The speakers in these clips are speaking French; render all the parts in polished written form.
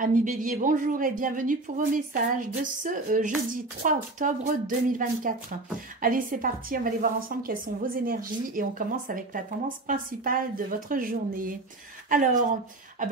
Amis Bélier, bonjour et bienvenue pour vos messages de ce jeudi 3 octobre 2024. Allez, c'est parti, on va aller voir ensemble quelles sont vos énergies et on commence avec la tendance principale de votre journée. Alors,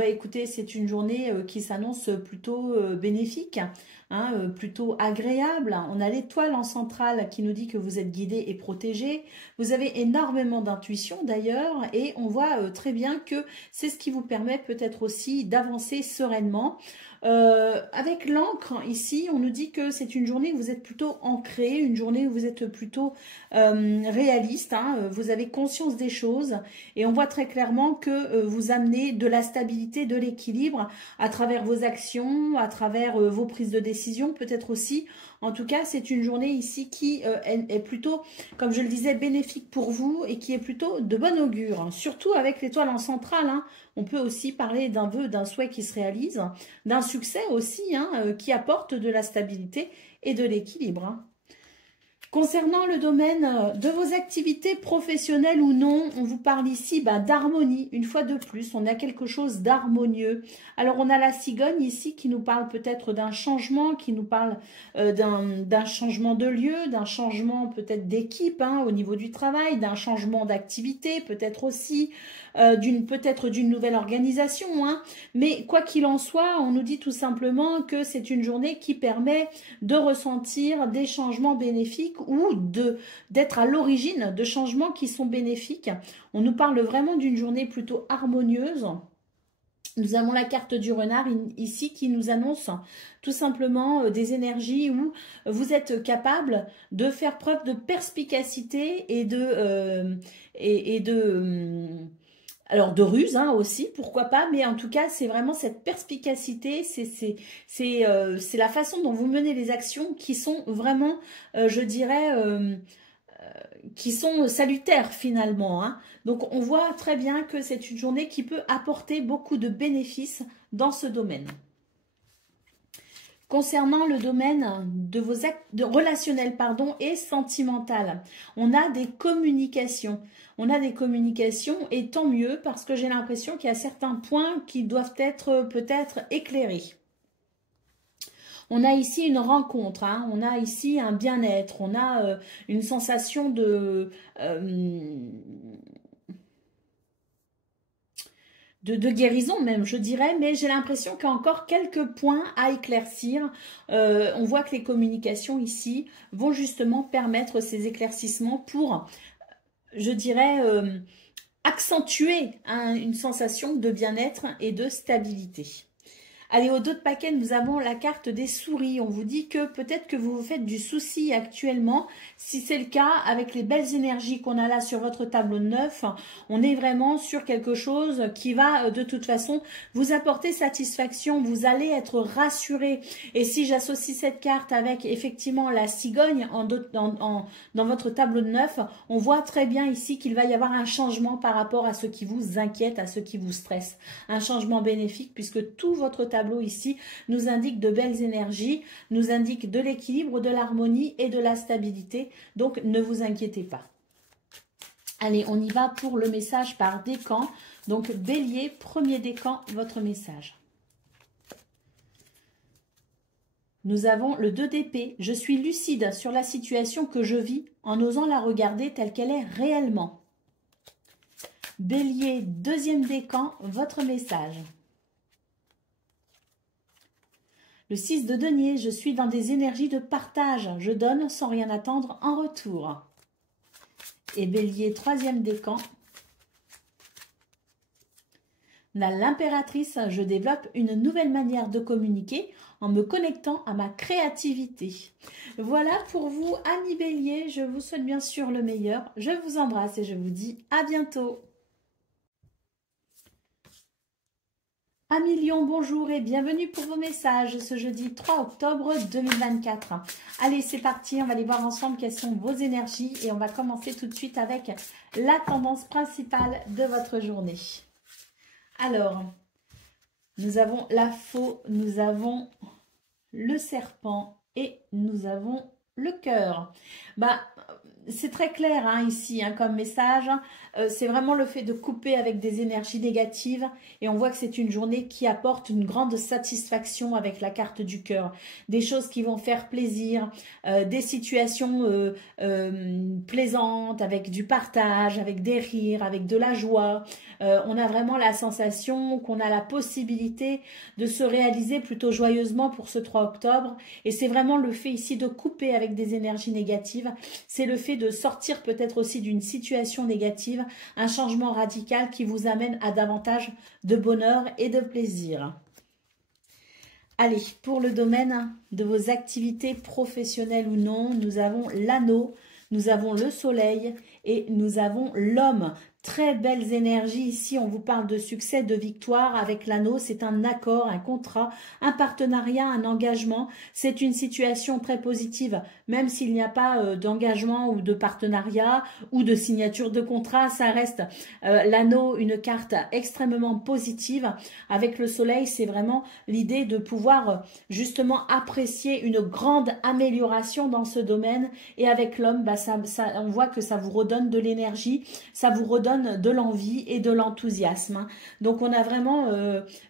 écoutez, c'est une journée qui s'annonce plutôt bénéfique, hein, plutôt agréable. On a l'étoile en centrale qui nous dit que vous êtes guidé et protégé. Vous avez énormément d'intuition d'ailleurs et on voit très bien que c'est ce qui vous permet peut-être aussi d'avancer sereinement. Avec l'encre, ici, on nous dit que c'est une journée où vous êtes plutôt ancré, une journée où vous êtes plutôt réaliste, hein, vous avez conscience des choses et on voit très clairement que vous amenez de la stabilité, de l'équilibre à travers vos actions, à travers vos prises de décision, peut-être aussi. En tout cas, c'est une journée ici qui est plutôt, comme je le disais, bénéfique pour vous et qui est plutôt de bon augure, hein. Surtout avec l'étoile en centrale, hein. On peut aussi parler d'un vœu, d'un souhait qui se réalise, d'un succès aussi, hein, qui apporte de la stabilité et de l'équilibre, hein. Concernant le domaine de vos activités professionnelles ou non, on vous parle ici d'harmonie. Une fois de plus, on a quelque chose d'harmonieux. Alors, on a la cigogne ici qui nous parle peut-être d'un changement, qui nous parle d'un changement de lieu, d'un changement peut-être d'équipe, hein, au niveau du travail, d'un changement d'activité, peut-être aussi d'une nouvelle organisation, hein. Mais quoi qu'il en soit, on nous dit tout simplement que c'est une journée qui permet de ressentir des changements bénéfiques ou d'être à l'origine de changements qui sont bénéfiques. On nous parle vraiment d'une journée plutôt harmonieuse. Nous avons la carte du renard ici qui nous annonce tout simplement des énergies où vous êtes capable de faire preuve de perspicacité alors de ruse, hein, aussi, pourquoi pas, mais en tout cas, c'est vraiment cette perspicacité, c'est la façon dont vous menez les actions qui sont vraiment, je dirais, qui sont salutaires finalement, hein. Donc, on voit très bien que c'est une journée qui peut apporter beaucoup de bénéfices dans ce domaine. Concernant le domaine de vos actes relationnels et sentimental, on a des communications. On a des communications et tant mieux parce que j'ai l'impression qu'il y a certains points qui doivent être peut-être éclairés. On a ici une rencontre, hein, on a ici un bien-être, on a une sensation de guérison même, je dirais, mais j'ai l'impression qu'il y a encore quelques points à éclaircir. On voit que les communications ici vont justement permettre ces éclaircissements pour, je dirais, accentuer une sensation de bien-être et de stabilité. Allez, au dos de paquet, nous avons la carte des souris. On vous dit que peut-être que vous vous faites du souci actuellement. Si c'est le cas, avec les belles énergies qu'on a là sur votre tableau de 9, on est vraiment sur quelque chose qui va de toute façon vous apporter satisfaction. Vous allez être rassuré. Et si j'associe cette carte avec effectivement la cigogne dans votre tableau de 9, on voit très bien ici qu'il va y avoir un changement par rapport à ce qui vous inquiète, à ce qui vous stresse. Un changement bénéfique puisque tout votre tableau ici nous indique de belles énergies, nous indique de l'équilibre, de l'harmonie et de la stabilité. Donc, ne vous inquiétez pas. Allez, on y va pour le message par décan. Donc, Bélier, premier décan, votre message. Nous avons le 2 d'épée. Je suis lucide sur la situation que je vis en osant la regarder telle qu'elle est réellement. Bélier, deuxième décan, votre message. Le 6 de denier, je suis dans des énergies de partage. Je donne sans rien attendre en retour. Et Bélier, troisième décan. L'impératrice, je développe une nouvelle manière de communiquer en me connectant à ma créativité. Voilà pour vous, amis Bélier. Je vous souhaite bien sûr le meilleur. Je vous embrasse et je vous dis à bientôt. Amis Lion, bonjour et bienvenue pour vos messages ce jeudi 3 octobre 2024. Allez, c'est parti, on va aller voir ensemble quelles sont vos énergies et on va commencer tout de suite avec la tendance principale de votre journée. Alors, nous avons la faux, nous avons le serpent et nous avons le cœur. c'est très clair hein, ici hein, comme message. C'est vraiment le fait de couper avec des énergies négatives. Et on voit que c'est une journée qui apporte une grande satisfaction avec la carte du cœur. Des choses qui vont faire plaisir, des situations plaisantes, avec du partage, avec des rires, avec de la joie. On a vraiment la sensation qu'on a la possibilité de se réaliser plutôt joyeusement pour ce 3 octobre. Et c'est vraiment le fait ici de couper avec des énergies négatives. C'est le fait de sortir peut-être aussi d'une situation négative, un changement radical qui vous amène à davantage de bonheur et de plaisir. Allez, pour le domaine de vos activités professionnelles ou non, nous avons l'anneau, nous avons le soleil et nous avons l'homme. Très belles énergies ici, on vous parle de succès, de victoire avec l'anneau, c'est un accord, un contrat, un partenariat, un engagement. C'est une situation très positive, même s'il n'y a pas d'engagement ou de partenariat ou de signature de contrat, ça reste l'anneau, une carte extrêmement positive. Avec le soleil, c'est vraiment l'idée de pouvoir justement apprécier une grande amélioration dans ce domaine. Et avec l'homme, bah, on voit que ça vous redonne de l'énergie, ça vous redonne de l'envie et de l'enthousiasme. Donc on a vraiment,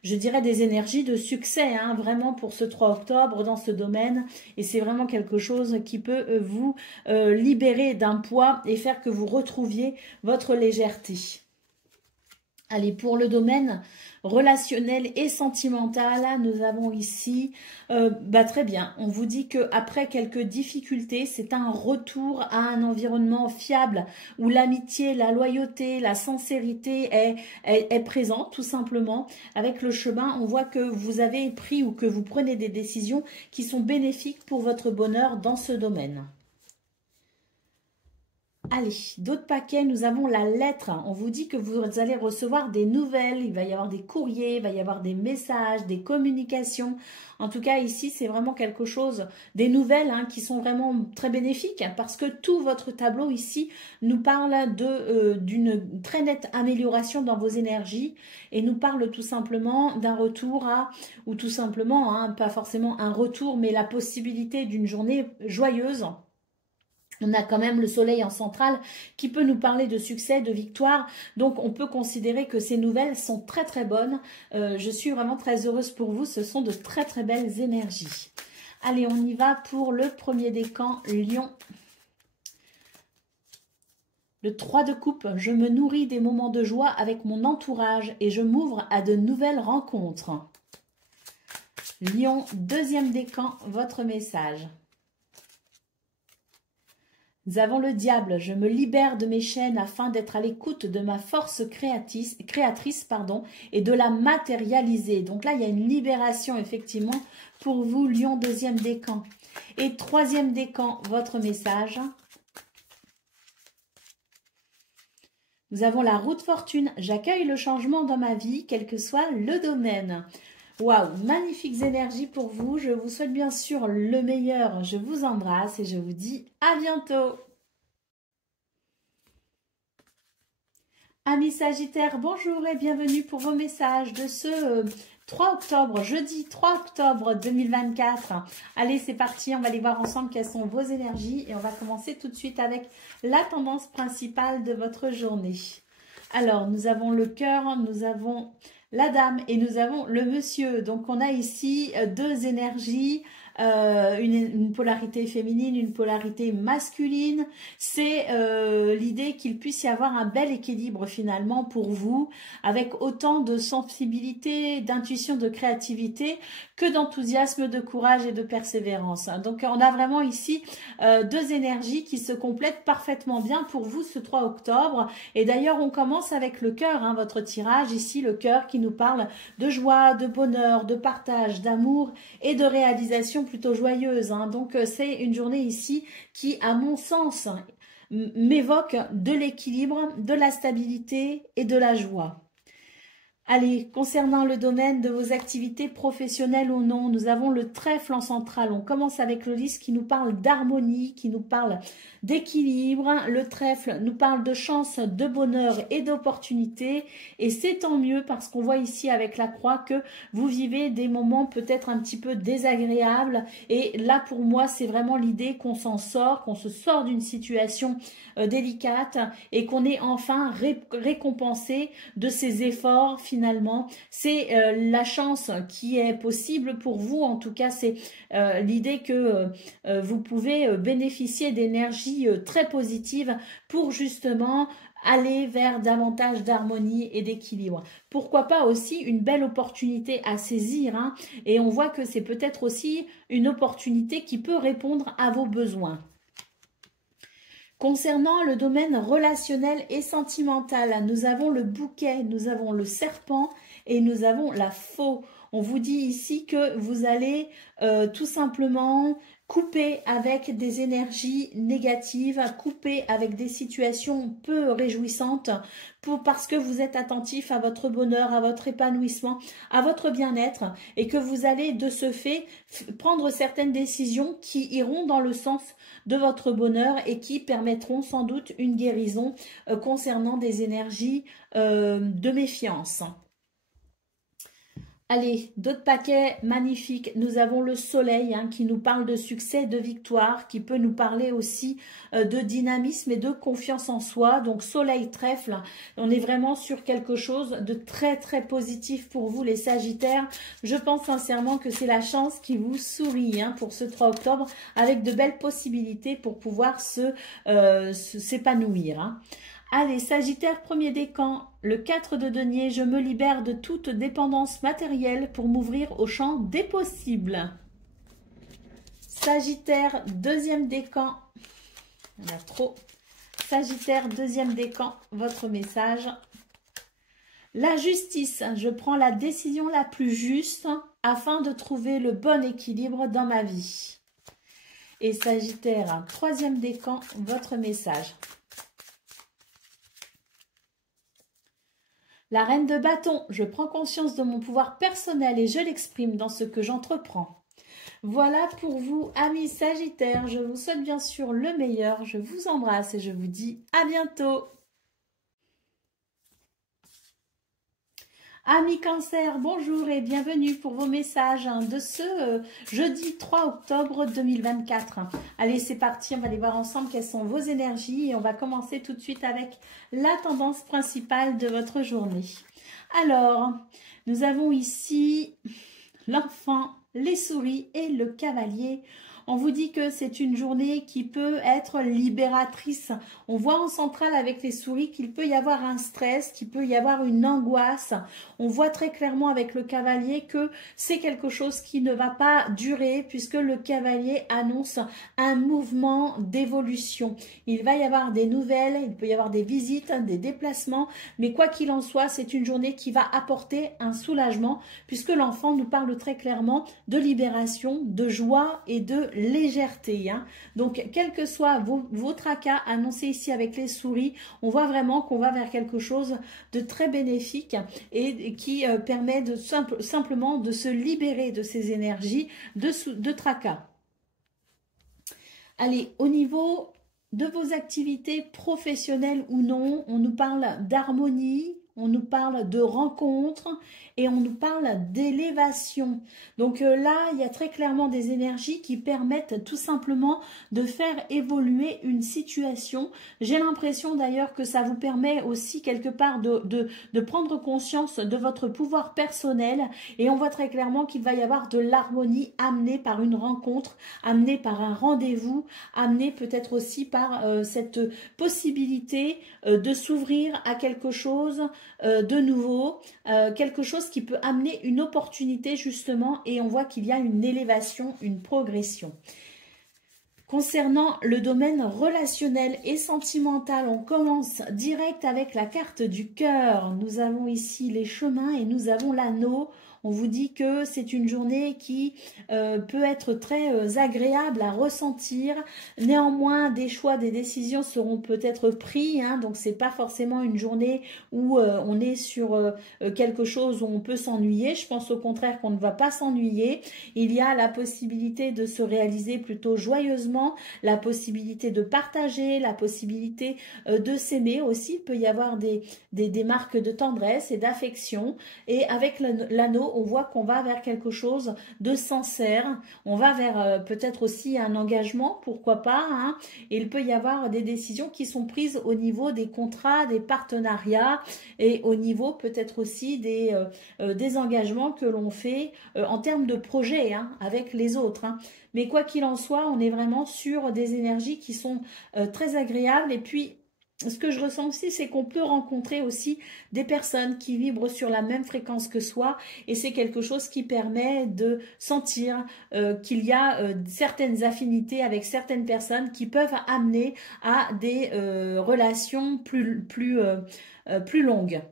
je dirais, des énergies de succès, hein, vraiment pour ce 3 octobre dans ce domaine. Et c'est vraiment quelque chose qui peut vous libérer d'un poids et faire que vous retrouviez votre légèreté. Allez, pour le domaine relationnel et sentimental, nous avons ici, très bien, on vous dit qu'après quelques difficultés, c'est un retour à un environnement fiable où l'amitié, la loyauté, la sincérité est présente tout simplement. Avec le chemin, on voit que vous avez pris ou que vous prenez des décisions qui sont bénéfiques pour votre bonheur dans ce domaine. Allez, d'autres paquets, nous avons la lettre. On vous dit que vous allez recevoir des nouvelles, il va y avoir des courriers, il va y avoir des messages, des communications. En tout cas, ici, c'est vraiment quelque chose, des nouvelles hein, qui sont vraiment très bénéfiques parce que tout votre tableau ici nous parle d'une très nette amélioration dans vos énergies et nous parle tout simplement d'un retour à, ou tout simplement, hein, pas forcément un retour, mais la possibilité d'une journée joyeuse. On a quand même le soleil en centrale qui peut nous parler de succès, de victoire. Donc, on peut considérer que ces nouvelles sont très, très bonnes. Je suis vraiment très heureuse pour vous. Ce sont de très, très belles énergies. Allez, on y va pour le premier décan, Lion. Le 3 de coupe, je me nourris des moments de joie avec mon entourage et je m'ouvre à de nouvelles rencontres. Lion, deuxième décan, votre message. Nous avons le diable, je me libère de mes chaînes afin d'être à l'écoute de ma force créatrice et de la matérialiser. Donc là, il y a une libération effectivement pour vous, Lion, deuxième décan. Et troisième décan, votre message. Nous avons la roue de fortune, j'accueille le changement dans ma vie, quel que soit le domaine. Waouh, magnifiques énergies pour vous. Je vous souhaite bien sûr le meilleur. Je vous embrasse et je vous dis à bientôt. Amis Sagittaires, bonjour et bienvenue pour vos messages de ce 3 octobre, jeudi 3 octobre 2024. Allez, c'est parti, on va aller voir ensemble quelles sont vos énergies et on va commencer tout de suite avec la tendance principale de votre journée. Alors, nous avons le cœur, nous avons la dame et nous avons le monsieur. Donc, on a ici deux énergies, une polarité féminine, une polarité masculine. C'est l'idée qu'il puisse y avoir un bel équilibre finalement pour vous, avec autant de sensibilité, d'intuition, de créativité que d'enthousiasme, de courage et de persévérance. Donc, on a vraiment ici deux énergies qui se complètent parfaitement bien pour vous ce 3 octobre. Et d'ailleurs, on commence avec le cœur, hein, votre tirage ici, le cœur qui nous parle de joie, de bonheur, de partage, d'amour et de réalisation plutôt joyeuse. Hein. Donc, c'est une journée ici qui, à mon sens, m'évoque de l'équilibre, de la stabilité et de la joie. Allez, concernant le domaine de vos activités professionnelles ou non, nous avons le trèfle en centrale. On commence avec le lys qui nous parle d'harmonie, qui nous parle d'équilibre. Le trèfle nous parle de chance, de bonheur et d'opportunité. Et c'est tant mieux parce qu'on voit ici avec la croix que vous vivez des moments peut-être un petit peu désagréables. Et là, pour moi, c'est vraiment l'idée qu'on s'en sort, qu'on se sort d'une situation délicate et qu'on est enfin récompensé de ses efforts finalement. C'est la chance qui est possible pour vous. En tout cas, c'est l'idée que vous pouvez bénéficier d'énergie très positive pour justement aller vers davantage d'harmonie et d'équilibre. Pourquoi pas aussi une belle opportunité à saisir, hein, et on voit que c'est peut-être aussi une opportunité qui peut répondre à vos besoins. Concernant le domaine relationnel et sentimental, nous avons le bouquet, nous avons le serpent et nous avons la faux. On vous dit ici que vous allez tout simplement couper avec des énergies négatives, couper avec des situations peu réjouissantes parce que vous êtes attentif à votre bonheur, à votre épanouissement, à votre bien-être et que vous allez de ce fait prendre certaines décisions qui iront dans le sens de votre bonheur et qui permettront sans doute une guérison concernant des énergies de méfiance. Allez, d'autres paquets magnifiques. Nous avons le soleil hein, qui nous parle de succès, de victoire, qui peut nous parler aussi de dynamisme et de confiance en soi. Donc soleil trèfle, on est vraiment sur quelque chose de très très positif pour vous les Sagittaires. Je pense sincèrement que c'est la chance qui vous sourit hein, pour ce 3 octobre avec de belles possibilités pour pouvoir s'épanouir. Hein. Allez, Sagittaire, premier décan, le 4 de denier, je me libère de toute dépendance matérielle pour m'ouvrir au champ des possibles. Sagittaire, deuxième décan, il y en a trop. Sagittaire, deuxième décan, votre message. La justice, je prends la décision la plus juste afin de trouver le bon équilibre dans ma vie. Et Sagittaire, troisième décan, votre message. La reine de bâton, je prends conscience de mon pouvoir personnel et je l'exprime dans ce que j'entreprends. Voilà pour vous, amis Sagittaires. Je vous souhaite bien sûr le meilleur. Je vous embrasse et je vous dis à bientôt. Amis Cancer, bonjour et bienvenue pour vos messages de ce jeudi 3 octobre 2024. Allez, c'est parti, on va aller voir ensemble quelles sont vos énergies et on va commencer tout de suite avec la tendance principale de votre journée. Alors, nous avons ici l'enfant, les souris et le cavalier. On vous dit que c'est une journée qui peut être libératrice. On voit en centrale avec les souris qu'il peut y avoir un stress, qu'il peut y avoir une angoisse. On voit très clairement avec le cavalier que c'est quelque chose qui ne va pas durer puisque le cavalier annonce un mouvement d'évolution. Il va y avoir des nouvelles, il peut y avoir des visites, des déplacements, mais quoi qu'il en soit, c'est une journée qui va apporter un soulagement puisque l'enfant nous parle très clairement de libération, de joie et de légèreté. Hein. Donc, quels que soient vos tracas annoncés ici avec les souris, on voit vraiment qu'on va vers quelque chose de très bénéfique et qui permet de simplement de se libérer de ces énergies de tracas. Allez, au niveau de vos activités professionnelles ou non, on nous parle d'harmonie, on nous parle de rencontres et on nous parle d'élévation. Donc là, il y a très clairement des énergies qui permettent tout simplement de faire évoluer une situation. J'ai l'impression d'ailleurs que ça vous permet aussi quelque part de prendre conscience de votre pouvoir personnel et on voit très clairement qu'il va y avoir de l'harmonie amenée par une rencontre, amenée par un rendez-vous, amenée peut-être aussi par cette possibilité de s'ouvrir à quelque chose de nouveau, quelque chose qui peut amener une opportunité justement et on voit qu'il y a une élévation, une progression. Concernant le domaine relationnel et sentimental, on commence direct avec la carte du cœur. Nous avons ici les chemins et nous avons l'anneau. On vous dit que c'est une journée qui peut être très agréable à ressentir. Néanmoins, des choix, des décisions seront peut-être pris, hein, donc c'est pas forcément une journée où on est sur quelque chose où on peut s'ennuyer. Je pense au contraire qu'on ne va pas s'ennuyer. Il y a la possibilité de se réaliser plutôt joyeusement, la possibilité de partager, la possibilité de s'aimer aussi. Il peut y avoir des marques de tendresse et d'affection. Et avec l'anneau, on voit qu'on va vers quelque chose de sincère. On va vers peut-être aussi un engagement, pourquoi pas, hein. Et il peut y avoir des décisions qui sont prises au niveau des contrats, des partenariats et au niveau peut-être aussi des engagements que l'on fait en termes de projet, hein, avec les autres, hein. Mais quoi qu'il en soit, on est vraiment sur des énergies qui sont très agréables. Et puis, ce que je ressens aussi, c'est qu'on peut rencontrer aussi des personnes qui vibrent sur la même fréquence que soi. Et c'est quelque chose qui permet de sentir qu'il y a certaines affinités avec certaines personnes qui peuvent amener à des relations plus longues.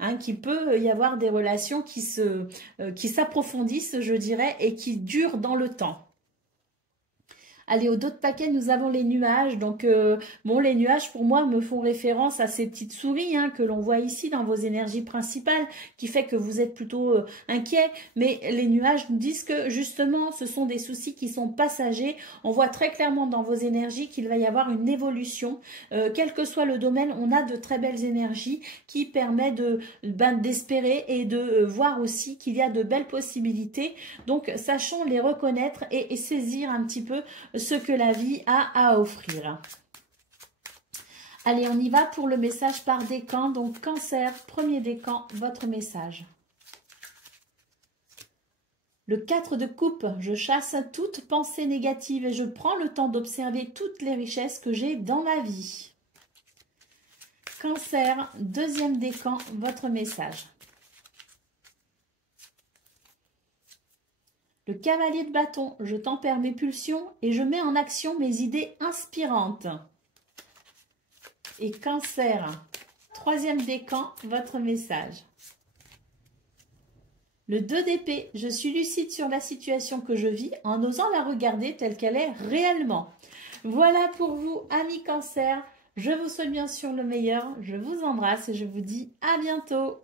Hein, qu'il peut y avoir des relations qui s'approfondissent, je dirais, et qui durent dans le temps. Allez, au dos de paquet, nous avons les nuages. Donc, bon, les nuages, pour moi, me font référence à ces petites souris, hein, que l'on voit ici dans vos énergies principales, qui fait que vous êtes plutôt inquiet. Mais les nuages nous disent que, justement, ce sont des soucis qui sont passagers. On voit très clairement dans vos énergies qu'il va y avoir une évolution. Quel que soit le domaine, on a de très belles énergies qui permettent d'espérer et de voir aussi qu'il y a de belles possibilités. Donc, sachons les reconnaître et saisir un petit peu ce que la vie a à offrir. Allez, on y va pour le message par décan. Donc, Cancer, premier décan, votre message. Le 4 de coupe, je chasse toute pensée négative et je prends le temps d'observer toutes les richesses que j'ai dans ma vie. Cancer, deuxième décan, votre message. Le cavalier de bâton, je tempère mes pulsions et je mets en action mes idées inspirantes. Et Cancer, troisième décan, votre message. Le 2 d'épée, je suis lucide sur la situation que je vis en osant la regarder telle qu'elle est réellement. Voilà pour vous, amis Cancer. Je vous souhaite bien sûr le meilleur. Je vous embrasse et je vous dis à bientôt.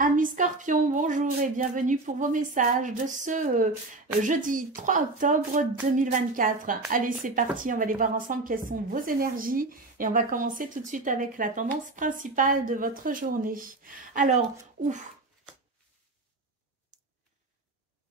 Amis Scorpions, bonjour et bienvenue pour vos messages de ce jeudi 3 octobre 2024. Allez, c'est parti, on va aller voir ensemble quelles sont vos énergies et on va commencer tout de suite avec la tendance principale de votre journée. Alors,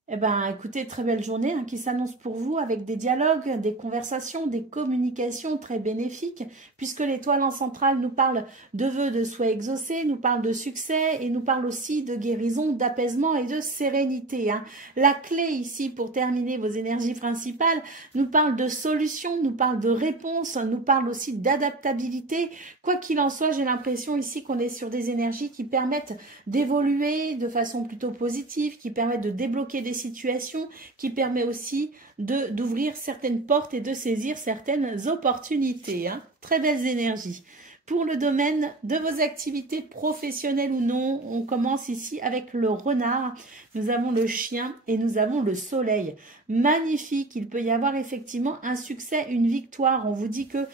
eh bien, écoutez, très belle journée hein, qui s'annonce pour vous avec des dialogues, des conversations, des communications très bénéfiques, puisque l'étoile en centrale nous parle de vœux, de souhaits exaucés, nous parle de succès et nous parle aussi de guérison, d'apaisement et de sérénité. Hein. La clé ici, pour terminer vos énergies principales, nous parle de solutions, nous parle de réponses, nous parle aussi d'adaptabilité. Quoi qu'il en soit, j'ai l'impression ici qu'on est sur des énergies qui permettent d'évoluer de façon plutôt positive, qui permettent de débloquer des situations, qui permet aussi d'ouvrir certaines portes et de saisir certaines opportunités. Hein. Très belles énergies. Pour le domaine de vos activités professionnelles ou non, on commence ici avec le renard. Nous avons le chien et nous avons le soleil. Magnifique, il peut y avoir effectivement un succès, une victoire. On vous dit que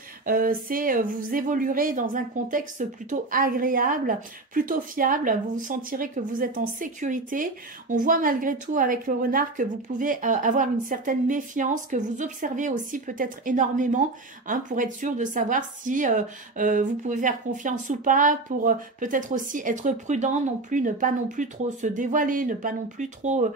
vous évoluerez dans un contexte plutôt agréable, plutôt fiable. Vous sentirez que vous êtes en sécurité. On voit malgré tout avec le renard que vous pouvez avoir une certaine méfiance, que vous observez aussi peut-être énormément hein, pour être sûr de savoir si vous pouvez faire confiance ou pas, pour peut-être aussi être prudent non plus, ne pas non plus trop se dévoiler, ne pas non plus trop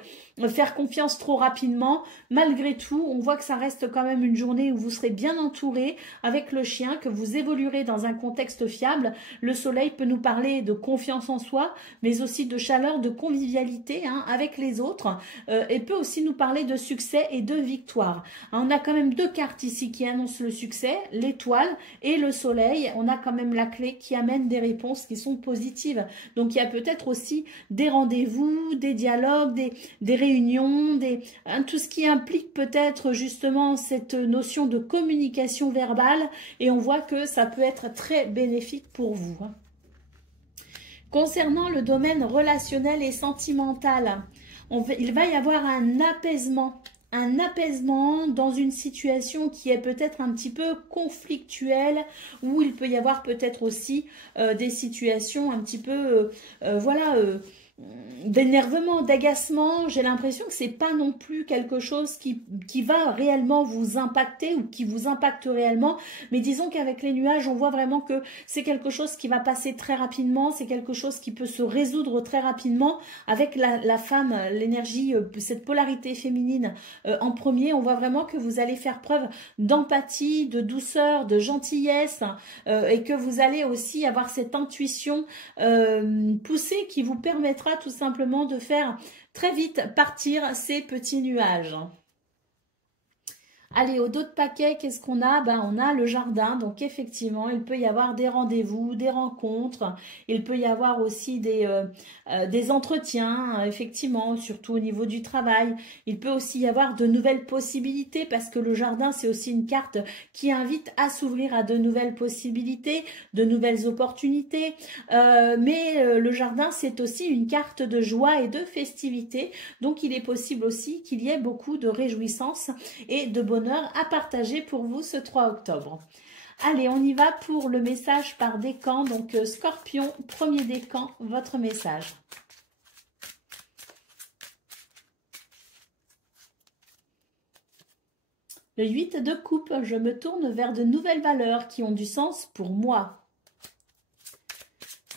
faire confiance trop rapidement. Malgré tout, on voit que ça reste quand même une journée où vous serez bien entouré avec le chien, que vous évoluerez dans un contexte fiable. Le soleil peut nous parler de confiance en soi, mais aussi de chaleur, de convivialité hein, avec les autres, et peut aussi nous parler de succès et de victoire. On a quand même deux cartes ici qui annoncent le succès, l'étoile et le soleil. On a quand même la clé qui amène des réponses qui sont positives. Donc il y a peut-être aussi des rendez-vous, des dialogues, des réunions, tout ce qui implique peut-être justement cette notion de communication verbale et on voit que ça peut être très bénéfique pour vous. Concernant le domaine relationnel et sentimental, il va y avoir un apaisement dans une situation qui est peut-être un petit peu conflictuelle, où il peut y avoir peut-être aussi des situations un petit peu, voilà, d'énervement, d'agacement. J'ai l'impression que c'est pas non plus quelque chose qui va réellement vous impacter ou qui vous impacte réellement, mais disons qu'avec les nuages on voit vraiment que c'est quelque chose qui va passer très rapidement, c'est quelque chose qui peut se résoudre très rapidement avec la femme, l'énergie, cette polarité féminine en premier. On voit vraiment que vous allez faire preuve d'empathie, de douceur, de gentillesse, et que vous allez aussi avoir cette intuition poussée qui vous permettra tout simplement de faire très vite partir ces petits nuages. Allez, au dos de paquet, qu'est-ce qu'on a? Ben, on a le jardin, donc effectivement, il peut y avoir des rendez-vous, des rencontres, il peut y avoir aussi des entretiens, effectivement, surtout au niveau du travail. Il peut aussi y avoir de nouvelles possibilités, parce que le jardin, c'est aussi une carte qui invite à s'ouvrir à de nouvelles possibilités, de nouvelles opportunités. Mais le jardin, c'est aussi une carte de joie et de festivité, donc il est possible aussi qu'il y ait beaucoup de réjouissance et de bonheur à partager pour vous ce 3 octobre. Allez, on y va pour le message par décan. Donc, Scorpion, premier décan, votre message. Le 8 de coupe, je me tourne vers de nouvelles valeurs qui ont du sens pour moi.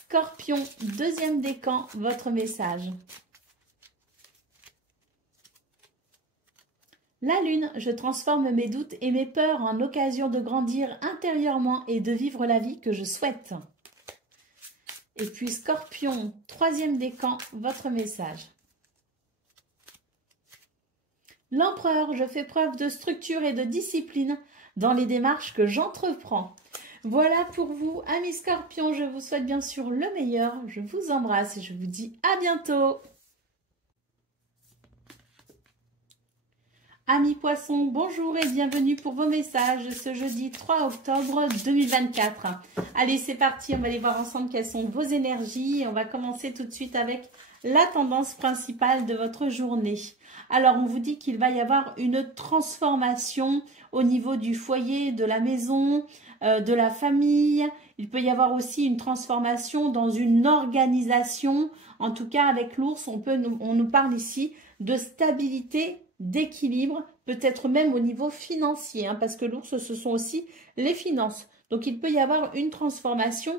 Scorpion, deuxième décan, votre message. La lune, je transforme mes doutes et mes peurs en occasion de grandir intérieurement et de vivre la vie que je souhaite. Et puis Scorpion, troisième décan, votre message. L'empereur, je fais preuve de structure et de discipline dans les démarches que j'entreprends. Voilà pour vous, amis Scorpions, je vous souhaite bien sûr le meilleur. Je vous embrasse et je vous dis à bientôt. Amis poissons, bonjour et bienvenue pour vos messages ce jeudi 3 octobre 2024. Allez, c'est parti, on va aller voir ensemble quelles sont vos énergies. On va commencer tout de suite avec la tendance principale de votre journée. Alors, on vous dit qu'il va y avoir une transformation au niveau du foyer, de la maison, de la famille. Il peut y avoir aussi une transformation dans une organisation. En tout cas, avec l'ours, on nous parle ici de stabilité, d'équilibre, peut-être même au niveau financier, hein, parce que l'ours, ce sont aussi les finances. Donc, il peut y avoir une transformation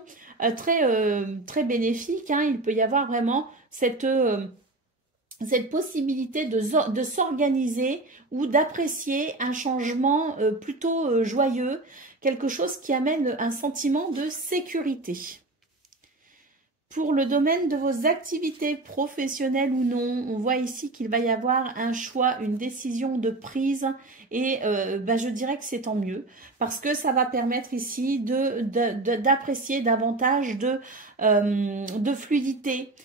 très bénéfique. Hein. Il peut y avoir vraiment cette possibilité de s'organiser ou d'apprécier un changement plutôt joyeux, quelque chose qui amène un sentiment de sécurité. Pour le domaine de vos activités professionnelles ou non, on voit ici qu'il va y avoir un choix, une décision de prise et je dirais que c'est tant mieux parce que ça va permettre ici d'apprécier davantage de fluidité,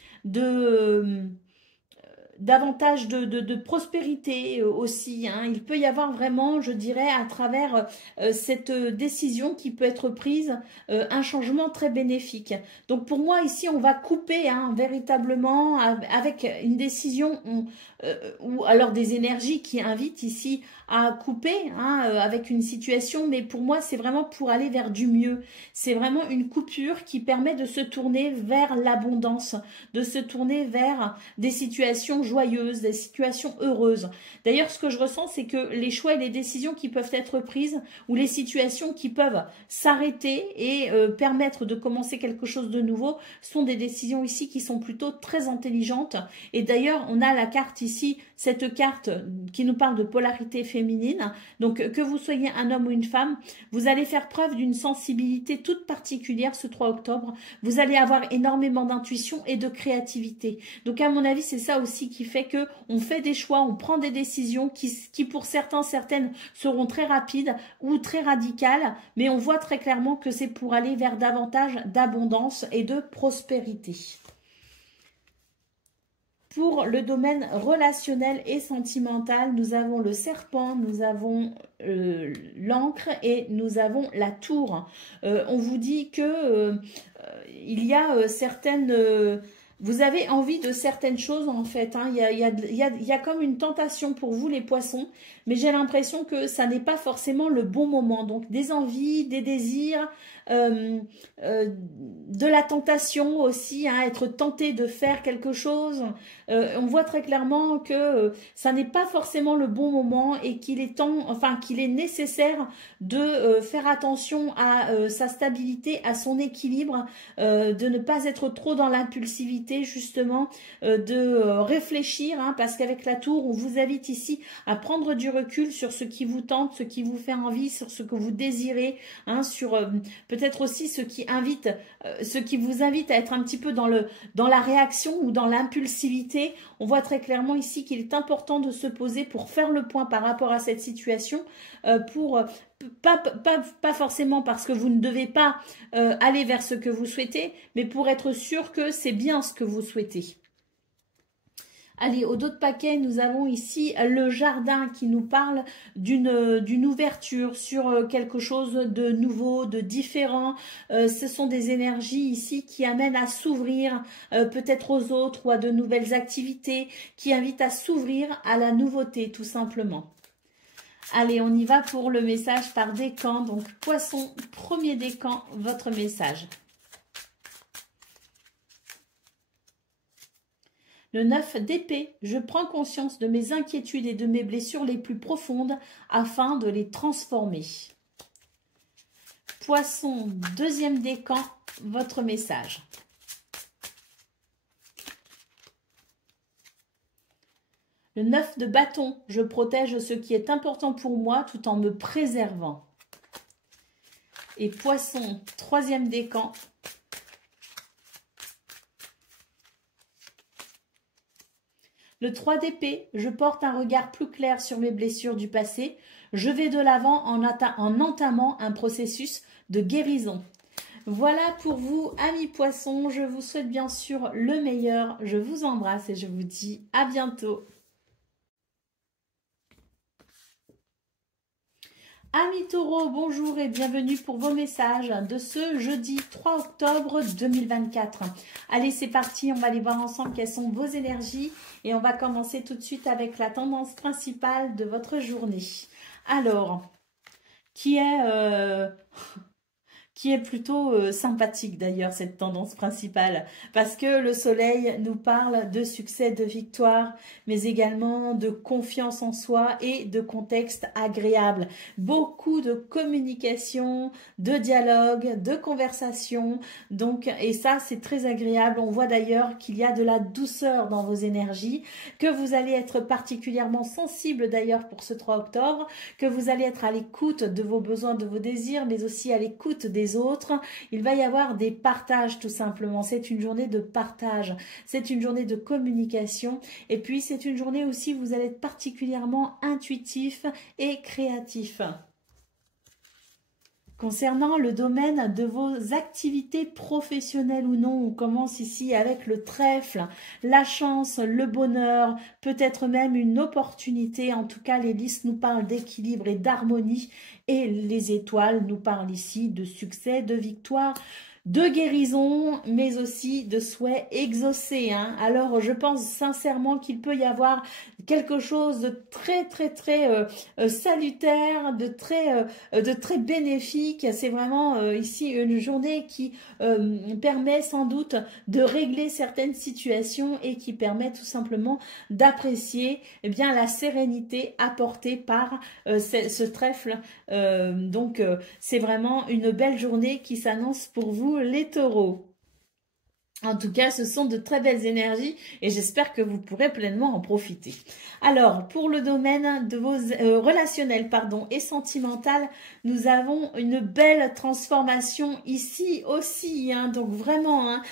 davantage de prospérité aussi. Hein. Il peut y avoir vraiment, je dirais, à travers cette décision qui peut être prise, un changement très bénéfique. Donc pour moi, ici, on va couper véritablement avec une décision ou alors des énergies qui invitent ici à couper avec une situation. Mais pour moi, c'est vraiment pour aller vers du mieux. C'est vraiment une coupure qui permet de se tourner vers l'abondance, de se tourner vers des situations joyeuses, des situations heureuses. D'ailleurs, ce que je ressens, c'est que les choix et les décisions qui peuvent être prises ou les situations qui peuvent s'arrêter et permettre de commencer quelque chose de nouveau sont des décisions ici qui sont plutôt très intelligentes. Et d'ailleurs, on a la carte ici, cette carte qui nous parle de polarité féminine. Donc, que vous soyez un homme ou une femme, vous allez faire preuve d'une sensibilité toute particulière ce 3 octobre. Vous allez avoir énormément d'intuition et de créativité. Donc, à mon avis, c'est ça aussi qui fait que on fait des choix, on prend des décisions qui pour certaines seront très rapides ou très radicales, mais on voit très clairement que c'est pour aller vers davantage d'abondance et de prospérité. Pour le domaine relationnel et sentimental, nous avons le serpent, nous avons l'encre et nous avons la tour. On vous dit que il y a certaines... vous avez envie de certaines choses en fait. Hein. Il y a comme une tentation pour vous les poissons, mais j'ai l'impression que ça n'est pas forcément le bon moment. Donc des envies, des désirs, de la tentation aussi, hein, être tenté de faire quelque chose. On voit très clairement que ça n'est pas forcément le bon moment et qu'il est temps, enfin qu'il est nécessaire de faire attention à sa stabilité, à son équilibre, de ne pas être trop dans l'impulsivité justement, de réfléchir, hein, parce qu'avec la tour, on vous invite ici à prendre du recul sur ce qui vous tente, ce qui vous fait envie, sur ce que vous désirez, hein, sur peut-être aussi ce qui vous invite à être un petit peu dans la réaction ou dans l'impulsivité. On voit très clairement ici qu'il est important de se poser pour faire le point par rapport à cette situation, pas forcément parce que vous ne devez pas aller vers ce que vous souhaitez, mais pour être sûr que c'est bien ce que vous souhaitez. Allez, au dos de paquet, nous avons ici le jardin qui nous parle d'une ouverture sur quelque chose de nouveau, de différent. Ce sont des énergies ici qui amènent à s'ouvrir peut-être aux autres ou à de nouvelles activités, qui invitent à s'ouvrir à la nouveauté tout simplement. Allez, on y va pour le message par décan. Donc, poisson, premier décan, votre message. Le 9 d'épée, je prends conscience de mes inquiétudes et de mes blessures les plus profondes afin de les transformer. Poisson, deuxième décan, votre message. Le 9 de bâton, je protège ce qui est important pour moi tout en me préservant. Et poisson, troisième décan. Le 3 d'épée, je porte un regard plus clair sur mes blessures du passé. Je vais de l'avant en entamant un processus de guérison. Voilà pour vous, amis poissons. Je vous souhaite bien sûr le meilleur. Je vous embrasse et je vous dis à bientôt. Amis taureaux, bonjour et bienvenue pour vos messages de ce jeudi 3 octobre 2024. Allez, c'est parti, on va aller voir ensemble quelles sont vos énergies et on va commencer tout de suite avec la tendance principale de votre journée. Alors, qui est plutôt sympathique d'ailleurs cette tendance principale, parce que le soleil nous parle de succès, de victoire, mais également de confiance en soi et de contexte agréable. Beaucoup de communication, de dialogue, de conversation, donc, et ça c'est très agréable. On voit d'ailleurs qu'il y a de la douceur dans vos énergies, que vous allez être particulièrement sensible d'ailleurs pour ce 3 octobre, que vous allez être à l'écoute de vos besoins, de vos désirs, mais aussi à l'écoute des autres. Il va y avoir des partages tout simplement. C'est une journée de partage, c'est une journée de communication et puis c'est une journée aussi où vous allez être particulièrement intuitif et créatif. Concernant le domaine de vos activités professionnelles ou non, on commence ici avec le trèfle, la chance, le bonheur, peut-être même une opportunité. En tout cas, les listes nous parlent d'équilibre et d'harmonie et les étoiles nous parlent ici de succès, de victoire, de guérison, mais aussi de souhaits exaucés. Hein. Alors, je pense sincèrement qu'il peut y avoir quelque chose de très salutaire, de très bénéfique. C'est vraiment ici une journée qui permet sans doute de régler certaines situations et qui permet tout simplement d'apprécier eh bien la sérénité apportée par ce trèfle. Donc, c'est vraiment une belle journée qui s'annonce pour vous, les taureaux. En tout cas, ce sont de très belles énergies et j'espère que vous pourrez pleinement en profiter. Alors, pour le domaine de vos relationnels et sentimental, nous avons une belle transformation ici aussi. Hein, donc vraiment, hein,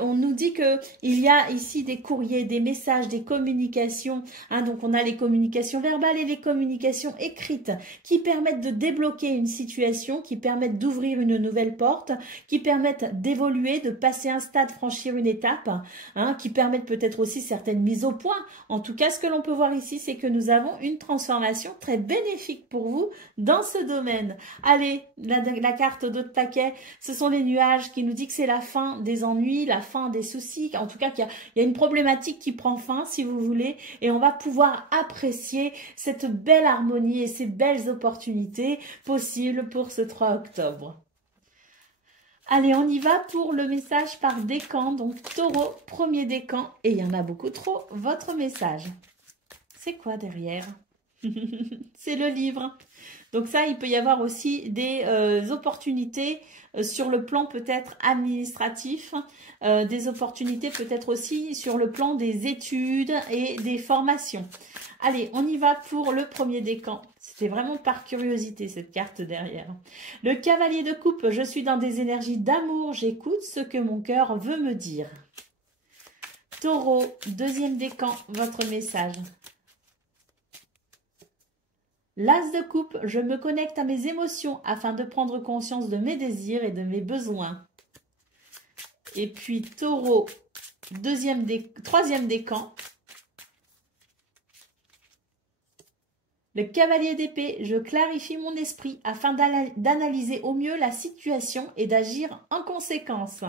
on nous dit que il y a ici des courriers, des messages, des communications. Hein, donc on a les communications verbales et les communications écrites qui permettent de débloquer une situation, qui permettent d'ouvrir une nouvelle porte, qui permettent d'évoluer, de passer un stade stade, franchir une étape, hein, qui permettent peut-être aussi certaines mises au point. En tout cas, ce que l'on peut voir ici, c'est que nous avons une transformation très bénéfique pour vous dans ce domaine. Allez, la carte d'autres paquets, ce sont les nuages qui nous dit que c'est la fin des ennuis, la fin des soucis, en tout cas qu'il y a une problématique qui prend fin, si vous voulez, et on va pouvoir apprécier cette belle harmonie et ces belles opportunités possibles pour ce 3 octobre. Allez, on y va pour le message par décan. Donc, taureau, premier décan, et il y en a beaucoup trop, votre message. C'est quoi derrière? C'est le livre. Donc ça, il peut y avoir aussi des opportunités sur le plan peut-être administratif, des opportunités peut-être aussi sur le plan des études et des formations. Allez, on y va pour le premier décan. C'était vraiment par curiosité cette carte derrière. Le cavalier de coupe, je suis dans des énergies d'amour, j'écoute ce que mon cœur veut me dire. Taureau, deuxième décan, votre message. L'as de coupe, je me connecte à mes émotions afin de prendre conscience de mes désirs et de mes besoins. Et puis taureau, troisième décan. Le cavalier d'épée, je clarifie mon esprit afin d'analyser au mieux la situation et d'agir en conséquence.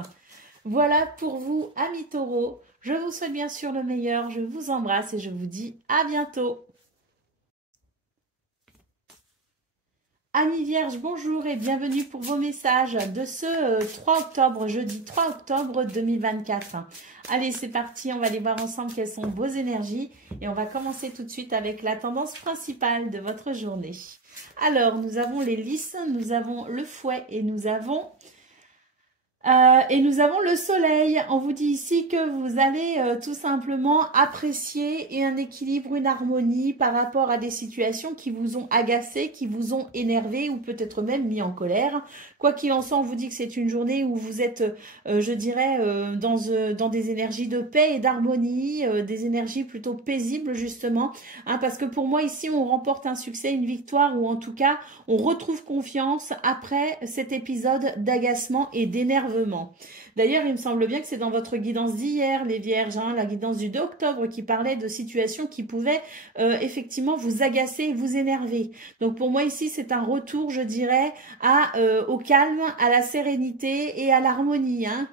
Voilà pour vous, amis taureaux. Je vous souhaite bien sûr le meilleur, je vous embrasse et je vous dis à bientôt. Amis Vierges, bonjour et bienvenue pour vos messages de ce 3 octobre, jeudi 3 octobre 2024. Allez, c'est parti, on va aller voir ensemble quelles sont vos énergies et on va commencer tout de suite avec la tendance principale de votre journée. Alors, nous avons les lys, nous avons le fouet et nous avons le soleil. On vous dit ici que vous allez tout simplement apprécier un équilibre, une harmonie par rapport à des situations qui vous ont agacé, qui vous ont énervé ou peut-être même mis en colère. Quoi qu'il en soit, on vous dit que c'est une journée où vous êtes, je dirais, dans des énergies de paix et d'harmonie, des énergies plutôt paisibles justement. Hein, parce que pour moi ici, on remporte un succès, une victoire ou en tout cas, on retrouve confiance après cet épisode d'agacement et d'énervement. D'ailleurs, il me semble bien que c'est dans votre guidance d'hier, les Vierges, hein, la guidance du 2 octobre qui parlait de situations qui pouvaient effectivement vous agacer et vous énerver. Donc pour moi ici, c'est un retour, je dirais, au calme, à la sérénité et à l'harmonie hein,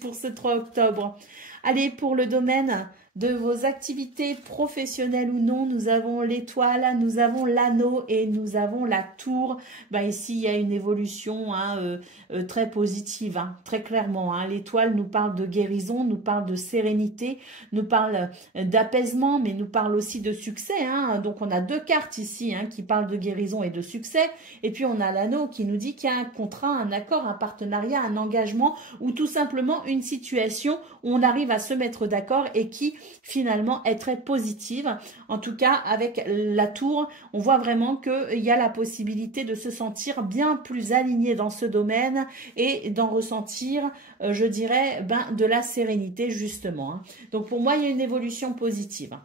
pour ce 3 octobre. Allez, pour le domaine de vos activités professionnelles ou non, nous avons l'étoile, nous avons l'anneau et nous avons la tour. Ben ici, il y a une évolution hein, très positive, hein, très clairement. Hein. L'étoile nous parle de guérison, nous parle de sérénité, nous parle d'apaisement, mais nous parle aussi de succès. Hein. Donc, on a deux cartes ici hein, qui parlent de guérison et de succès. Et puis, on a l'anneau qui nous dit qu'il y a un contrat, un accord, un partenariat, un engagement ou tout simplement une situation où on arrive à se mettre d'accord et qui finalement est très positive. En tout cas, avec la tour, on voit vraiment qu'il y a la possibilité de se sentir bien plus aligné dans ce domaine et d'en ressentir, je dirais, de la sérénité justement. Hein. Donc pour moi, il y a une évolution positive.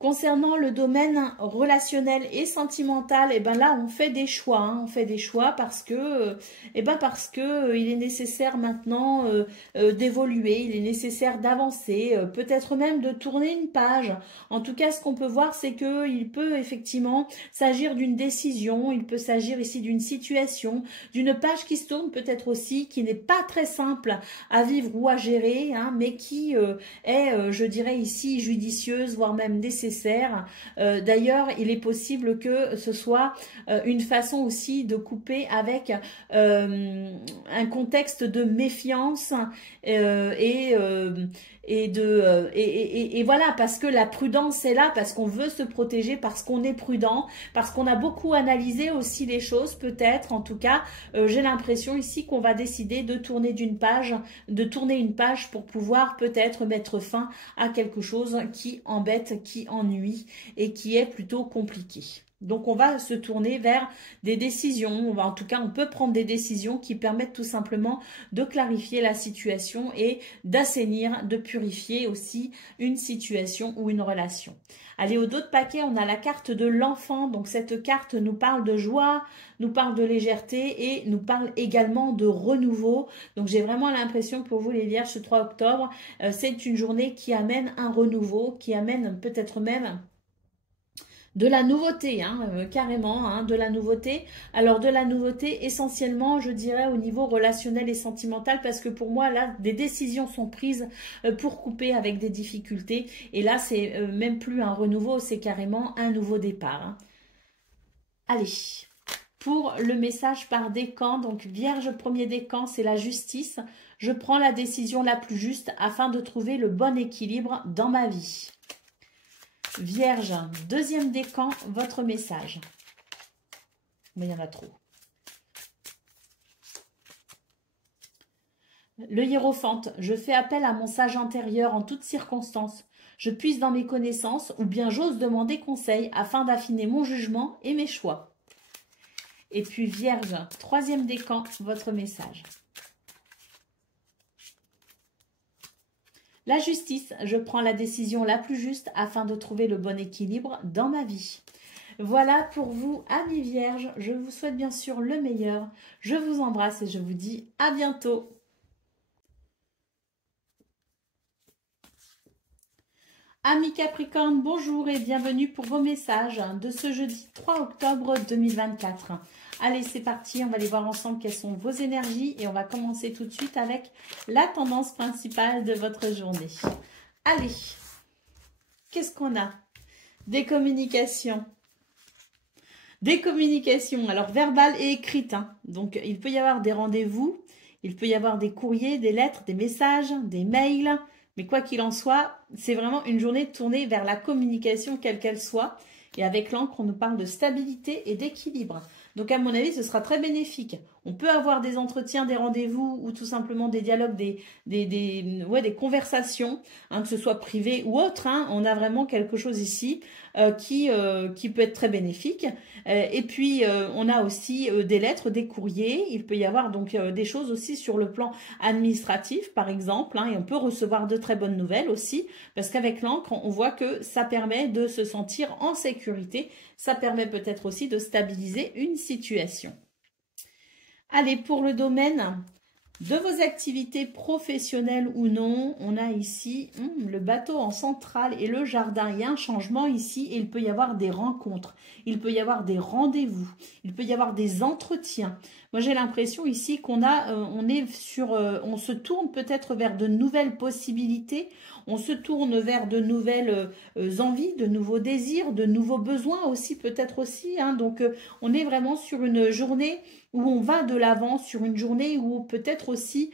Concernant le domaine relationnel et sentimental, et ben là on fait des choix, hein, on fait des choix parce que, il est nécessaire maintenant d'évoluer, il est nécessaire d'avancer, peut-être même de tourner une page. En tout cas, ce qu'on peut voir, c'est que il peut effectivement s'agir d'une décision, il peut s'agir ici d'une situation, d'une page qui se tourne peut-être aussi, qui n'est pas très simple à vivre ou à gérer, hein, mais qui est, je dirais ici, judicieuse, voire même nécessaire. D'ailleurs, il est possible que ce soit une façon aussi de couper avec un contexte de méfiance et voilà, parce que la prudence est là, parce qu'on veut se protéger, parce qu'on est prudent, parce qu'on a beaucoup analysé aussi les choses, peut-être, en tout cas, j'ai l'impression ici qu'on va décider de tourner une page pour pouvoir peut-être mettre fin à quelque chose qui embête, qui ennuie et qui est plutôt compliqué. Donc, on va se tourner vers des décisions. En tout cas, on peut prendre des décisions qui permettent tout simplement de clarifier la situation et d'assainir, de purifier aussi une situation ou une relation. Allez, au dos de paquet, on a la carte de l'enfant. Donc, cette carte nous parle de joie, nous parle de légèreté et nous parle également de renouveau. Donc, j'ai vraiment l'impression pour vous, les Vierges, ce 3 octobre, c'est une journée qui amène un renouveau, qui amène peut-être même de la nouveauté, carrément, de la nouveauté. Alors, de la nouveauté, essentiellement, je dirais, au niveau relationnel et sentimental, parce que pour moi, là, des décisions sont prises pour couper avec des difficultés. Et là, c'est même plus un renouveau, c'est carrément un nouveau départ. Allez, pour le message par décan, donc Vierge, premier décan, c'est la justice. Je prends la décision la plus juste afin de trouver le bon équilibre dans ma vie. Vierge, deuxième décan, votre message. Mais il y en a trop. Le hiérophante, je fais appel à mon sage intérieur en toutes circonstances. Je puise dans mes connaissances ou bien j'ose demander conseil afin d'affiner mon jugement et mes choix. Et puis Vierge, troisième décan, votre message. La justice, je prends la décision la plus juste afin de trouver le bon équilibre dans ma vie. Voilà pour vous, amis Vierges. Je vous souhaite bien sûr le meilleur. Je vous embrasse et je vous dis à bientôt. Amis Capricorne, bonjour et bienvenue pour vos messages de ce jeudi 3 octobre 2024. Allez, c'est parti, on va aller voir ensemble quelles sont vos énergies et on va commencer tout de suite avec la tendance principale de votre journée. Allez, qu'est-ce qu'on a? Des communications. Des communications, alors verbales et écrites. Donc, il peut y avoir des rendez-vous, il peut y avoir des courriers, des lettres, des messages, des mails. Mais quoi qu'il en soit, c'est vraiment une journée tournée vers la communication, quelle qu'elle soit. Et avec l'encre, on nous parle de stabilité et d'équilibre. Donc, à mon avis, ce sera très bénéfique. On peut avoir des entretiens, des rendez-vous ou tout simplement des dialogues, des conversations, que ce soit privé ou autre. On a vraiment quelque chose ici qui peut être très bénéfique. Et puis, on a aussi des lettres, des courriers. Il peut y avoir donc des choses aussi sur le plan administratif, par exemple. Et on peut recevoir de très bonnes nouvelles aussi, parce qu'avec l'encre, on voit que ça permet de se sentir en sécurité. Ça permet peut-être aussi de stabiliser une situation. Allez, pour le domaine de vos activités professionnelles ou non, on a ici le bateau en centrale et le jardin. Il y a un changement ici et il peut y avoir des rencontres, il peut y avoir des rendez-vous, il peut y avoir des entretiens. Moi, j'ai l'impression ici qu'on on se tourne peut-être vers de nouvelles possibilités, on se tourne vers de nouvelles envies, de nouveaux désirs, de nouveaux besoins aussi, peut-être aussi. Donc, on est vraiment sur une journée où on va de l'avant, sur une journée où peut-être aussi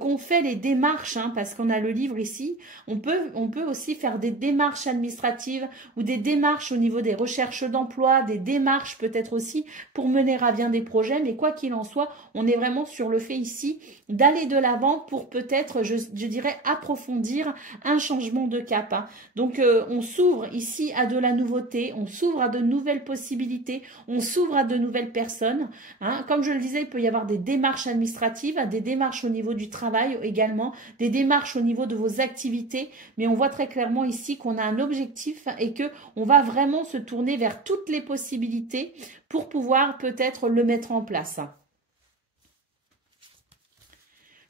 qu'on fait les démarches, parce qu'on a le livre ici. On peut aussi faire des démarches administratives ou des démarches au niveau des recherches d'emploi, des démarches peut-être aussi pour mener à bien des projets. Mais quoi qu'il en soit, on est vraiment sur le fait ici d'aller de l'avant pour peut-être, je dirais, approfondir un changement de cap. Donc, on s'ouvre ici à de la nouveauté, on s'ouvre à de nouvelles possibilités, on s'ouvre à de nouvelles personnes. Comme je le disais, il peut y avoir des démarches administratives, des démarches au niveau du travail également, des démarches au niveau de vos activités, mais on voit très clairement ici qu'on a un objectif et qu'on va vraiment se tourner vers toutes les possibilités pour pouvoir peut-être le mettre en place.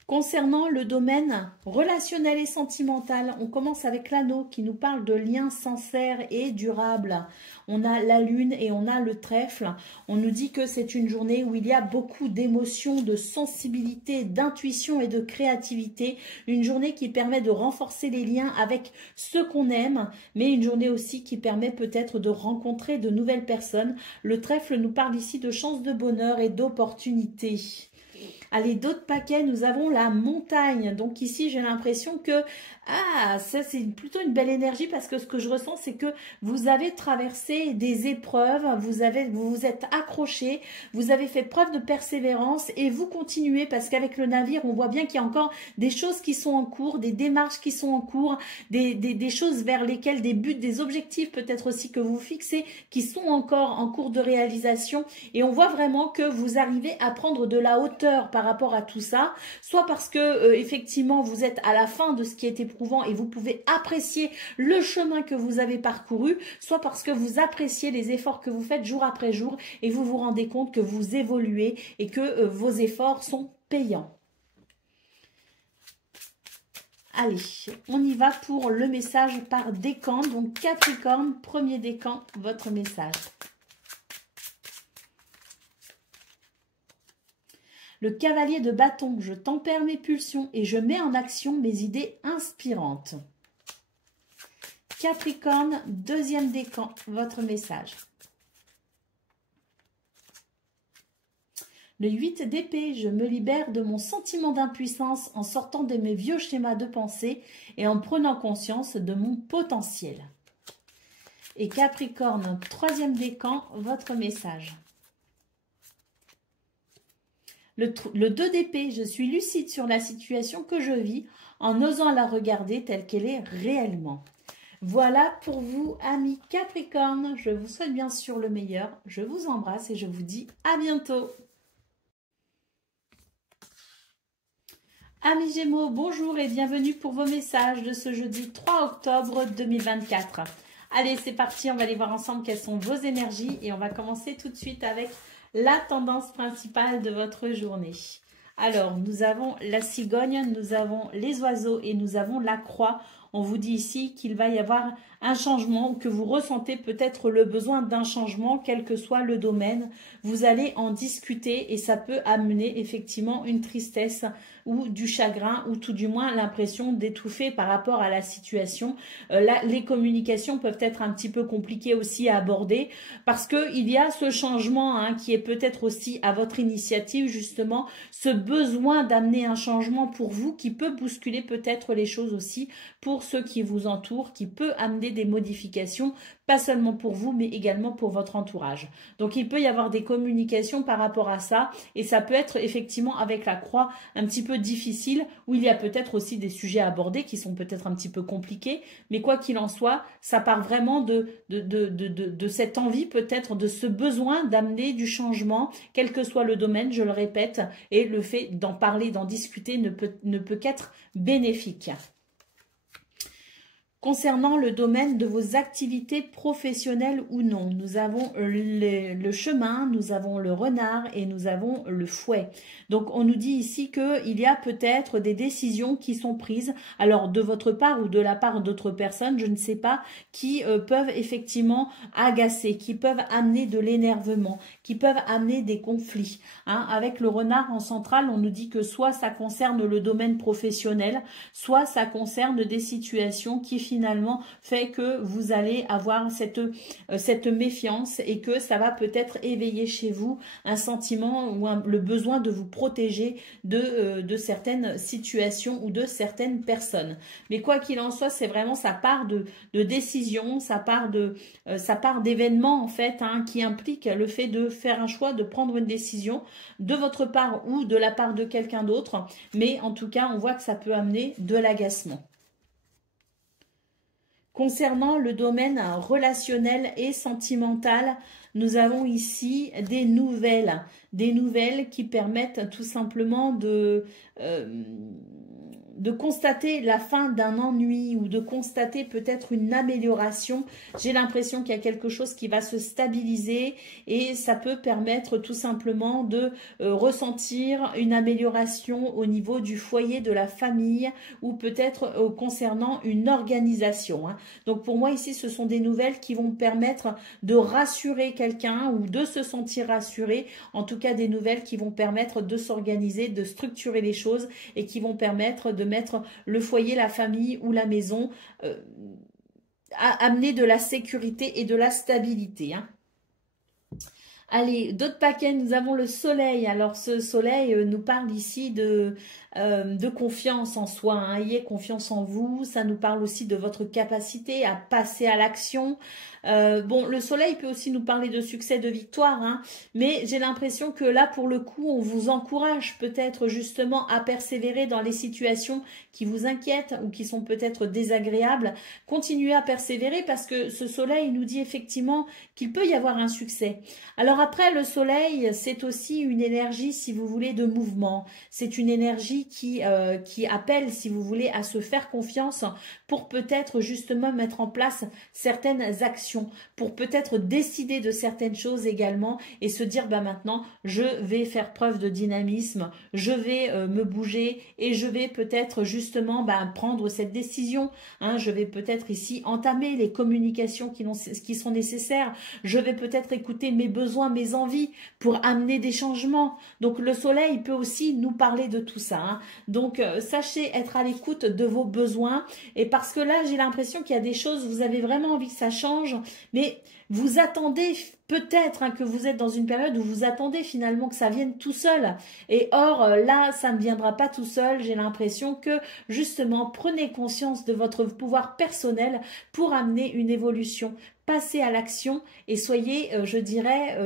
Concernant le domaine relationnel et sentimental, on commence avec l'anneau qui nous parle de liens sincères et durables. On a la lune et on a le trèfle. On nous dit que c'est une journée où il y a beaucoup d'émotions, de sensibilité, d'intuition et de créativité. Une journée qui permet de renforcer les liens avec ceux qu'on aime, mais une journée aussi qui permet peut-être de rencontrer de nouvelles personnes. Le trèfle nous parle ici de chances de bonheur et d'opportunités. Allez, d'autres paquets, nous avons la montagne. Donc ici, j'ai l'impression que Ah, ça c'est plutôt une belle énergie parce que ce que je ressens, c'est que vous avez traversé des épreuves, vous vous êtes accroché, vous avez fait preuve de persévérance et vous continuez parce qu'avec le navire, on voit bien qu'il y a encore des choses qui sont en cours, des démarches qui sont en cours, des choses vers lesquelles, des buts, des objectifs peut-être aussi que vous fixez qui sont encore en cours de réalisation et on voit vraiment que vous arrivez à prendre de la hauteur par rapport à tout ça, soit parce que effectivement vous êtes à la fin de ce qui est éprouvant et vous pouvez apprécier le chemin que vous avez parcouru, soit parce que vous appréciez les efforts que vous faites jour après jour et vous vous rendez compte que vous évoluez et que vos efforts sont payants. Allez, on y va pour le message par décan. Donc Capricorne, premier décan, votre message. Le cavalier de bâton, je tempère mes pulsions et je mets en action mes idées inspirantes. Capricorne, deuxième décan, votre message. Le 8 d'épée, je me libère de mon sentiment d'impuissance en sortant de mes vieux schémas de pensée et en prenant conscience de mon potentiel. Et Capricorne, troisième décan, votre message. Le 2 d'épée, je suis lucide sur la situation que je vis en osant la regarder telle qu'elle est réellement. Voilà pour vous, amis Capricorne. Je vous souhaite bien sûr le meilleur. Je vous embrasse et je vous dis à bientôt. Amis Gémeaux, bonjour et bienvenue pour vos messages de ce jeudi 3 octobre 2024. Allez, c'est parti, on va aller voir ensemble quelles sont vos énergies et on va commencer tout de suite avec la tendance principale de votre journée. Alors, nous avons la cigogne, nous avons les oiseaux et nous avons la croix. On vous dit ici qu'il va y avoir un changement ou que vous ressentez peut-être le besoin d'un changement, quel que soit le domaine. Vous allez en discuter et ça peut amener effectivement une tristesse ou du chagrin ou tout du moins l'impression d'étouffer par rapport à la situation. Là, les communications peuvent être un petit peu compliquées aussi à aborder parce qu'il y a ce changement qui est peut-être aussi à votre initiative justement, ce besoin d'amener un changement pour vous qui peut bousculer peut-être les choses aussi pour ceux qui vous entourent, qui peut amener des modifications, pas seulement pour vous, mais également pour votre entourage. Donc, il peut y avoir des communications par rapport à ça, et ça peut être effectivement avec la croix un petit peu difficile, où il y a peut-être aussi des sujets à aborder qui sont peut-être un petit peu compliqués, mais quoi qu'il en soit, ça part vraiment de cette envie peut-être, de ce besoin d'amener du changement, quel que soit le domaine, je le répète, et le fait d'en parler, d'en discuter ne peut qu'être bénéfique. Concernant le domaine de vos activités professionnelles ou non, nous avons le chemin, nous avons le renard et nous avons le fouet. Donc, on nous dit ici qu'il y a peut-être des décisions qui sont prises, alors de votre part ou de la part d'autres personnes, je ne sais pas, qui peuvent effectivement agacer, qui peuvent amener de l'énervement, qui peuvent amener des conflits. Avec le renard en centrale, on nous dit que soit ça concerne le domaine professionnel, soit ça concerne des situations qui finalement fait que vous allez avoir cette méfiance et que ça va peut-être éveiller chez vous un sentiment ou le besoin de vous protéger de certaines situations ou de certaines personnes. Mais quoi qu'il en soit, c'est vraiment ça part de décision, ça part d'événements en fait qui impliquent le fait de faire un choix, de prendre une décision de votre part ou de la part de quelqu'un d'autre. Mais en tout cas, on voit que ça peut amener de l'agacement. Concernant le domaine relationnel et sentimental, nous avons ici des nouvelles qui permettent tout simplement de constater la fin d'un ennui ou de constater peut-être une amélioration. J'ai l'impression qu'il y a quelque chose qui va se stabiliser et ça peut permettre tout simplement de ressentir une amélioration au niveau du foyer, de la famille ou peut-être concernant une organisation. Donc pour moi ici, ce sont des nouvelles qui vont permettre de rassurer quelqu'un ou de se sentir rassuré. En tout cas, des nouvelles qui vont permettre de s'organiser, de structurer les choses et qui vont permettre de mettre le foyer, la famille ou la maison, à amener de la sécurité et de la stabilité. Allez, d'autres paquets, nous avons le soleil. Alors ce soleil nous parle ici de de confiance en soi, hein. Ayez confiance en vous, ça nous parle aussi de votre capacité à passer à l'action. Bon, le soleil peut aussi nous parler de succès, de victoire, hein, mais j'ai l'impression que là, pour le coup, on vous encourage peut-être justement à persévérer dans les situations qui vous inquiètent ou qui sont peut-être désagréables. Continuez à persévérer parce que ce soleil nous dit effectivement qu'il peut y avoir un succès. Alors après, le soleil, c'est aussi une énergie, si vous voulez, de mouvement. C'est une énergie qui appelle, si vous voulez, à se faire confiance pour peut-être justement mettre en place certaines actions, pour peut-être décider de certaines choses également et se dire, bah maintenant, je vais faire preuve de dynamisme, je vais me bouger et je vais peut-être justement prendre cette décision. Hein, je vais peut-être ici entamer les communications qui sont nécessaires. Je vais peut-être écouter mes besoins, mes envies pour amener des changements. Donc le soleil peut aussi nous parler de tout ça. Hein. Donc sachez être à l'écoute de vos besoins et parce que là j'ai l'impression qu'il y a des choses, vous avez vraiment envie que ça change, mais vous attendez peut-être que vous êtes dans une période où vous attendez finalement que ça vienne tout seul. Et or, là, ça ne viendra pas tout seul. J'ai l'impression que justement, prenez conscience de votre pouvoir personnel pour amener une évolution. Passez à l'action et soyez, je dirais,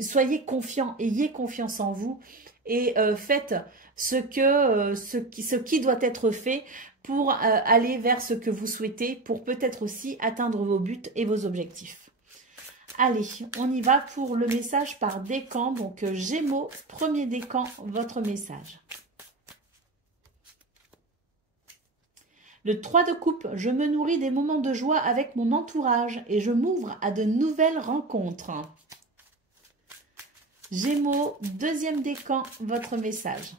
soyez confiants, ayez confiance en vous et faites ce qui doit être fait pour aller vers ce que vous souhaitez, pour peut-être aussi atteindre vos buts et vos objectifs. Allez, on y va pour le message par décan. Donc, Gémeaux, premier décan, votre message. Le 3 de coupe, je me nourris des moments de joie avec mon entourage et je m'ouvre à de nouvelles rencontres. Gémeaux, deuxième décan, votre message.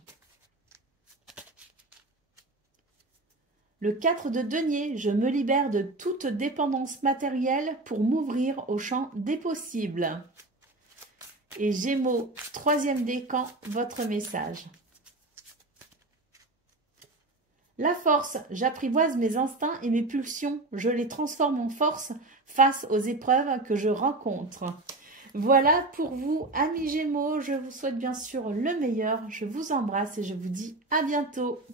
Le 4 de denier, je me libère de toute dépendance matérielle pour m'ouvrir au champ des possibles. Et Gémeaux, troisième décan, votre message. La force, j'apprivoise mes instincts et mes pulsions, je les transforme en force face aux épreuves que je rencontre. Voilà pour vous, amis Gémeaux, je vous souhaite bien sûr le meilleur, je vous embrasse et je vous dis à bientôt.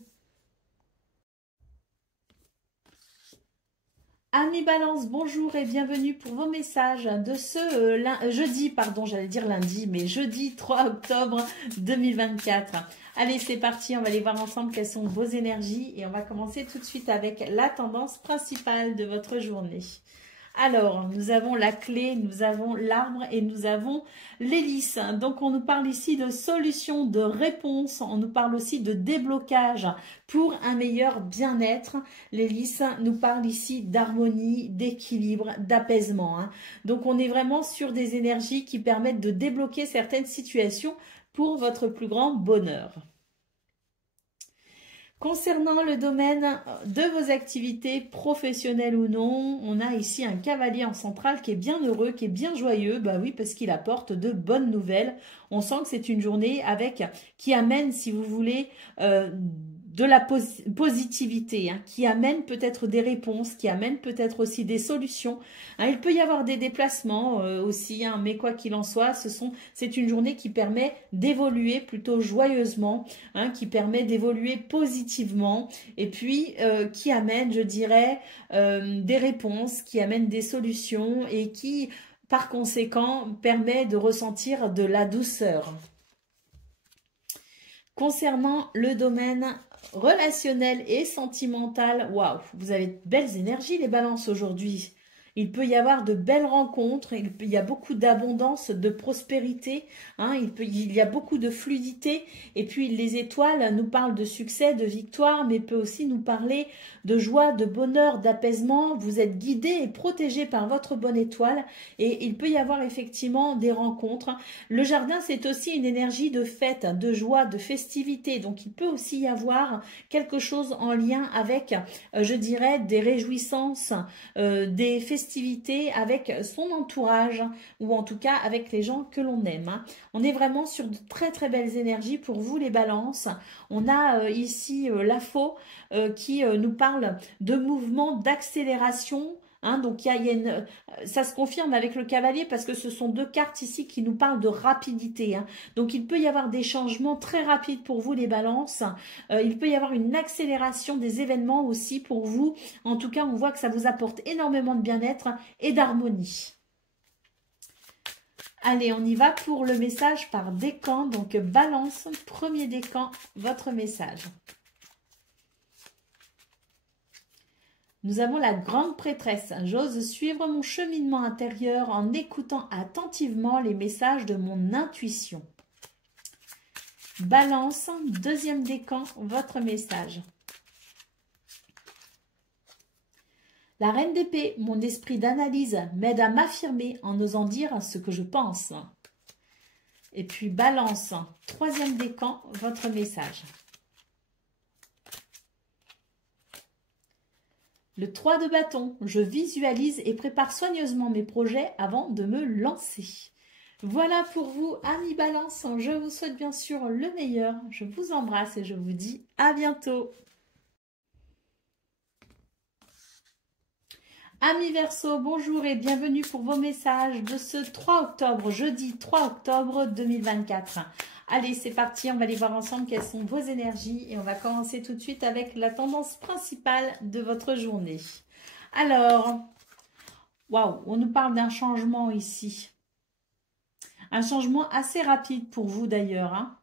Amis Balance, bonjour et bienvenue pour vos messages de ce jeudi, pardon, j'allais dire lundi, mais jeudi 3 octobre 2024. Allez, c'est parti, on va aller voir ensemble quelles sont vos énergies et on va commencer tout de suite avec la tendance principale de votre journée. Alors, nous avons la clé, nous avons l'arbre et nous avons l'hélice. Donc, on nous parle ici de solutions, de réponses. On nous parle aussi de déblocage pour un meilleur bien-être. L'hélice nous parle ici d'harmonie, d'équilibre, d'apaisement. Hein. Donc, on est vraiment sur des énergies qui permettent de débloquer certaines situations pour votre plus grand bonheur. Concernant le domaine de vos activités professionnelles ou non, on a ici un cavalier en centrale qui est bien heureux, qui est bien joyeux. Bah oui, parce qu'il apporte de bonnes nouvelles. On sent que c'est une journée qui amène, si vous voulez, de la positivité, hein, qui amène peut-être des réponses, qui amène peut-être aussi des solutions. Hein, il peut y avoir des déplacements aussi, hein, mais quoi qu'il en soit, c'est une journée qui permet d'évoluer plutôt joyeusement, hein, qui permet d'évoluer positivement et puis qui amène, je dirais, des réponses, qui amène des solutions et qui, par conséquent, permet de ressentir de la douceur. Concernant le domaine relationnel et sentimental, waouh, vous avez de belles énergies les balances aujourd'hui. Il peut y avoir de belles rencontres, il y a beaucoup d'abondance, de prospérité, hein, il y a beaucoup de fluidité. Et puis les étoiles nous parlent de succès, de victoire, mais peut aussi nous parler de joie, de bonheur, d'apaisement. Vous êtes guidé et protégé par votre bonne étoile et il peut y avoir effectivement des rencontres. Le jardin, c'est aussi une énergie de fête, de joie, de festivité. Donc il peut aussi y avoir quelque chose en lien avec, je dirais, des réjouissances, des festivités avec son entourage ou en tout cas avec les gens que l'on aime. Hein. On est vraiment sur de très très belles énergies pour vous les balances. On a ici la faux qui nous parle de mouvements d'accélération, Hein, donc, ça se confirme avec le cavalier parce que ce sont deux cartes ici qui nous parlent de rapidité. Hein. Donc, il peut y avoir des changements très rapides pour vous, les balances. Il peut y avoir une accélération des événements aussi pour vous. En tout cas, on voit que ça vous apporte énormément de bien-être et d'harmonie. Allez, on y va pour le message par décan. Donc, balance, premier décan, votre message. Nous avons la grande prêtresse. J'ose suivre mon cheminement intérieur en écoutant attentivement les messages de mon intuition. Balance, deuxième décan, votre message. La reine d'épée, mon esprit d'analyse m'aide à m'affirmer en osant dire ce que je pense. Et puis balance, troisième décan, votre message. Le 3 de bâton, je visualise et prépare soigneusement mes projets avant de me lancer. Voilà pour vous, amis Balance. Je vous souhaite bien sûr le meilleur. Je vous embrasse et je vous dis à bientôt. Amis Verseau, bonjour et bienvenue pour vos messages de ce 3 octobre, jeudi 3 octobre 2024. Allez, c'est parti, on va aller voir ensemble quelles sont vos énergies et on va commencer tout de suite avec la tendance principale de votre journée. Alors, waouh, on nous parle d'un changement ici. Un changement assez rapide pour vous d'ailleurs, hein.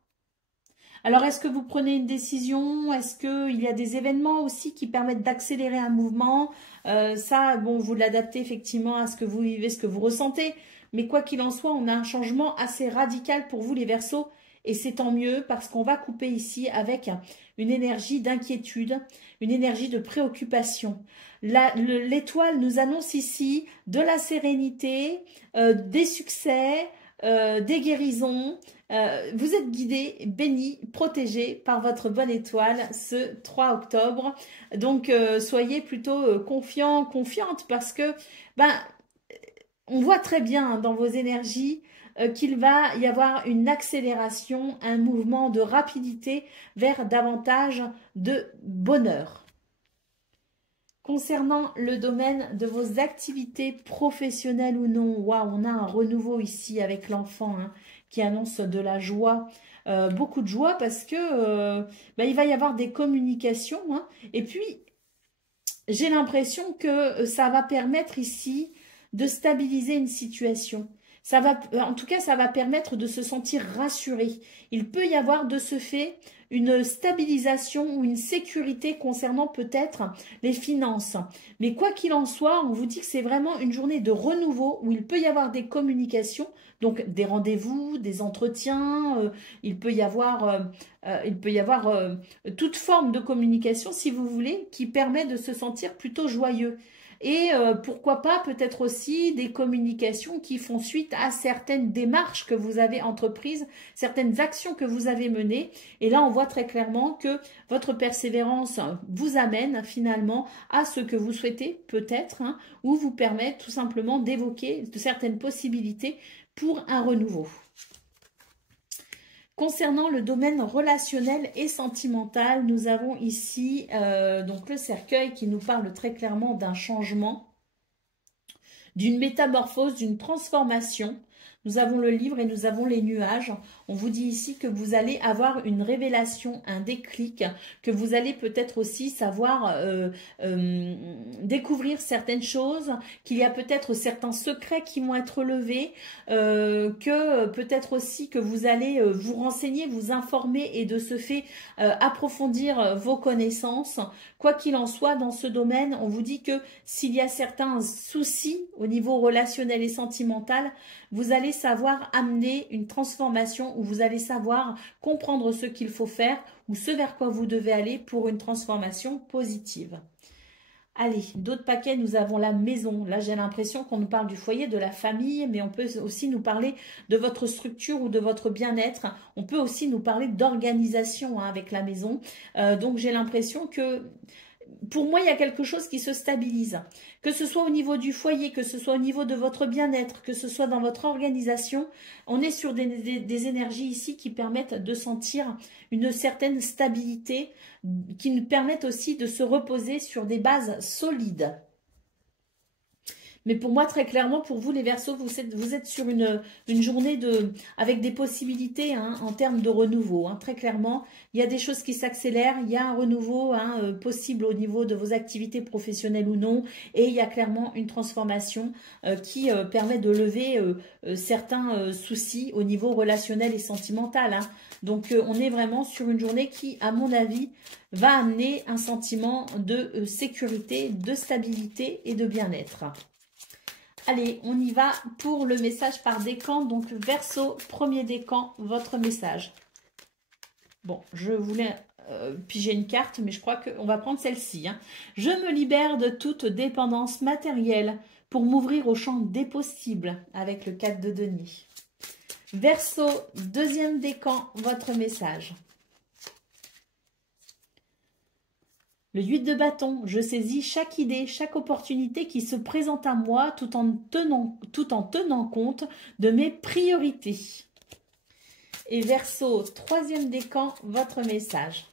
Alors, est-ce que vous prenez une décision? Est-ce qu'il y a des événements aussi qui permettent d'accélérer un mouvement? Ça, bon, vous l'adaptez effectivement à ce que vous vivez, ce que vous ressentez. Mais quoi qu'il en soit, on a un changement assez radical pour vous les Verseaux. Et c'est tant mieux parce qu'on va couper ici avec une énergie d'inquiétude, une énergie de préoccupation. L'étoile nous annonce ici de la sérénité, des succès, des guérisons. Vous êtes guidés, bénis, protégés par votre bonne étoile ce 3 octobre. Donc, soyez plutôt confiants, confiantes parce que on voit très bien dans vos énergies qu'il va y avoir une accélération, un mouvement de rapidité vers davantage de bonheur. Concernant le domaine de vos activités professionnelles ou non, waouh, on a un renouveau ici avec l'enfant qui annonce de la joie, beaucoup de joie parce que il va y avoir des communications. Et puis, j'ai l'impression que ça va permettre ici de stabiliser une situation. En tout cas, ça va permettre de se sentir rassuré. Il peut y avoir de ce fait une stabilisation ou une sécurité concernant peut-être les finances. Mais quoi qu'il en soit, on vous dit que c'est vraiment une journée de renouveau où il peut y avoir des communications, donc des rendez-vous, des entretiens, il peut y avoir toute forme de communication, si vous voulez, qui permet de se sentir plutôt joyeux. Et pourquoi pas peut-être aussi des communications qui font suite à certaines démarches que vous avez entreprises, certaines actions que vous avez menées. Et là, on voit très clairement que votre persévérance vous amène finalement à ce que vous souhaitez peut-être, ou vous permet tout simplement d'évoquer de certaines possibilités pour un renouveau. Concernant le domaine relationnel et sentimental, nous avons ici donc le cercueil qui nous parle très clairement d'un changement, d'une métamorphose, d'une transformation. Nous avons le livre et nous avons les nuages. On vous dit ici que vous allez avoir une révélation, un déclic, que vous allez peut-être aussi savoir découvrir certaines choses, qu'il y a peut-être certains secrets qui vont être levés, que peut-être aussi que vous allez vous renseigner, vous informer et de ce fait approfondir vos connaissances. Quoi qu'il en soit, dans ce domaine, on vous dit que s'il y a certains soucis au niveau relationnel et sentimental, vous allez savoir amener une transformation où vous allez savoir comprendre ce qu'il faut faire ou ce vers quoi vous devez aller pour une transformation positive. Allez, d'autres paquets, nous avons la maison. Là, j'ai l'impression qu'on nous parle du foyer, de la famille, mais on peut aussi nous parler de votre structure ou de votre bien-être. On peut aussi nous parler d'organisation avec la maison. Donc, j'ai l'impression que pour moi, il y a quelque chose qui se stabilise. Que ce soit au niveau du foyer, que ce soit au niveau de votre bien-être, que ce soit dans votre organisation, on est sur des énergies ici qui permettent de sentir une certaine stabilité, qui nous permettent aussi de se reposer sur des bases solides. Mais pour moi, très clairement, pour vous les Verseaux, vous êtes sur une journée avec des possibilités hein, en termes de renouveau. Hein. Très clairement, il y a des choses qui s'accélèrent, il y a un renouveau hein, possible au niveau de vos activités professionnelles ou non. Et il y a clairement une transformation qui permet de lever certains soucis au niveau relationnel et sentimental. Hein. Donc, on est vraiment sur une journée qui, à mon avis, va amener un sentiment de sécurité, de stabilité et de bien-être. Allez, on y va pour le message par décan. Donc, Verseau, premier décan, votre message. Bon, je voulais piger une carte, mais je crois qu'on va prendre celle-ci. Hein. Je me libère de toute dépendance matérielle pour m'ouvrir au champ des possibles avec le 4 de denier. Verseau, deuxième décan, votre message. Le 8 de bâton, je saisis chaque idée, chaque opportunité qui se présente à moi tout en tenant compte de mes priorités. Et Verseau, troisième décan, votre message.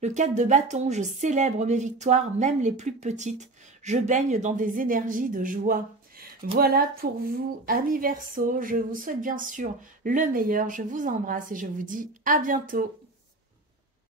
Le 4 de bâton, je célèbre mes victoires, même les plus petites. Je baigne dans des énergies de joie. Voilà pour vous, amis Verseau. Je vous souhaite bien sûr le meilleur. Je vous embrasse et je vous dis à bientôt.